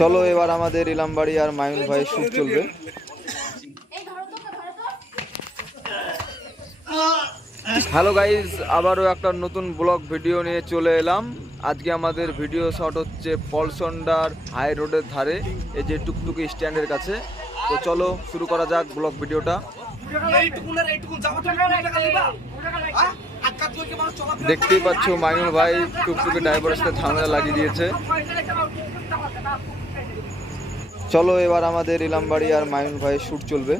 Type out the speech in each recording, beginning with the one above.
চলো এবার আমাদের ইলামবাড়ি আর মাইনুল ভাইয়ের শুট চলবে। হ্যালো গাইজ, আবারও একটা নতুন ব্লগ ভিডিও নিয়ে চলে এলাম। আজকে আমাদের ভিডিও শট হচ্ছে পলসন্ডার হাই রোডের ধারে, এই যে টুকটুকি স্ট্যান্ডের কাছে। তো চলো শুরু করা যাক ব্লগ ভিডিওটা। দেখতেই পাচ্ছ মাইনুল ভাই টুকটুকি ড্রাইভারের সাথে ঝামেলা লাগিয়ে দিয়েছে। চলো এবার আমাদের ইলামবাড়ি আর মাইনুল ভাইয়ের শুট চলবে।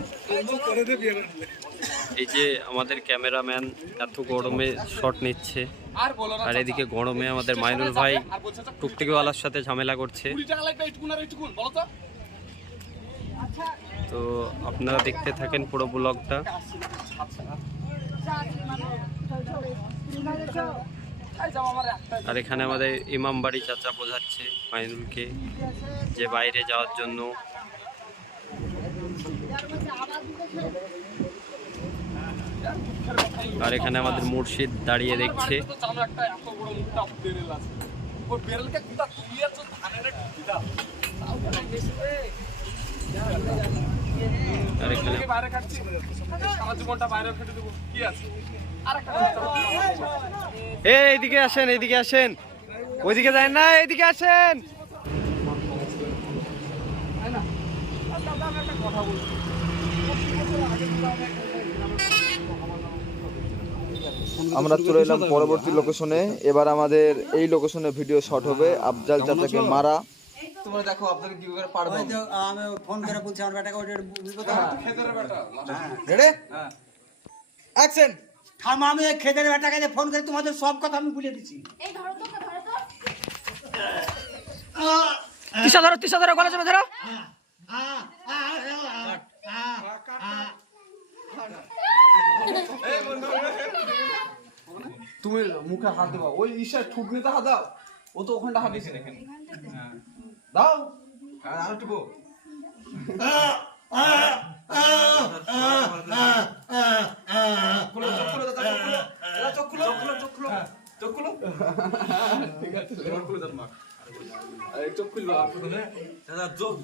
এই যে আমাদের ক্যামেরাম্যান এত গরমে শট নিচ্ছে, আর এদিকে গরমে আমাদের মাইনুল ভাই টুকটুকিওয়ালার সাথে ঝামেলা করছে। তো আপনারা দেখতে থাকেন পুরো ব্লগটা। আর এখানে আমাদের ইমামবাড়ি চাচা বোঝাচ্ছে মাইনুলকে যে বাইরে যাওয়ার জন্য। আর এখানে আমাদের মুর্শিদ দাঁড়িয়ে দেখছে। আর এখানে এইদিকে আসেন, এইদিকে আসেন, ওইদিকে যায় না, এইদিকে আসেন। আমরা চলে এলাম পরবর্তী লোকেশনে। এবার আমাদের এই লোকেশনে ভিডিও শট হবে আফজাল চাচাকে মারা। তোমরা দেখো আফজালকে কি করে পারবে। আমি ফোন করে বলছি আমার বেটাকে ওটা বুঝবো তো। খেদের বেটা রেডি হ্যাঁ অ্যাকশন। থাম, আমি এই খেদের বেটাকে ফোন করে তোমাদের সব কথা আমি বলে দিছি। এই ধরো তো, ধরো তো। তিসা ধরো গলা চেপে ধরো। তুমি মুখে হাত দেবা, ওই ঈশার ঠুকনিতে হাত দাও। ও তো ওখানটা হাত দিয়েছে দেখেন। দাও আর আরেকটুকু।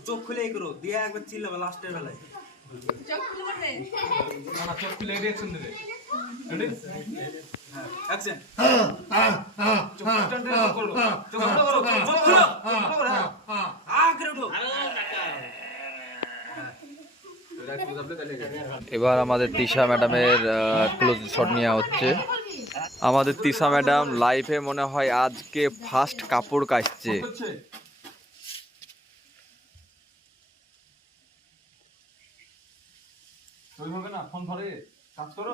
চোখ খুলে এই করো দিয়ে একবার চিল্লাবে লাস্টের বেলায়। চোখ খুলে রিঅ্যাকশন দেবে। রেডি হ্যাঁ অ্যাকশন। চোখ করো, চোখ করো, চোখ খুলো করে উঠো। এবার আমাদের তিশা ম্যাডামের ক্লোজ শট নেওয়া হচ্ছে। আমাদের তিশা ম্যাডাম লাইফে মনে হয় আজকে ফার্স্ট কাপড় কাচছে। না ফোন ধরে কাজ করো।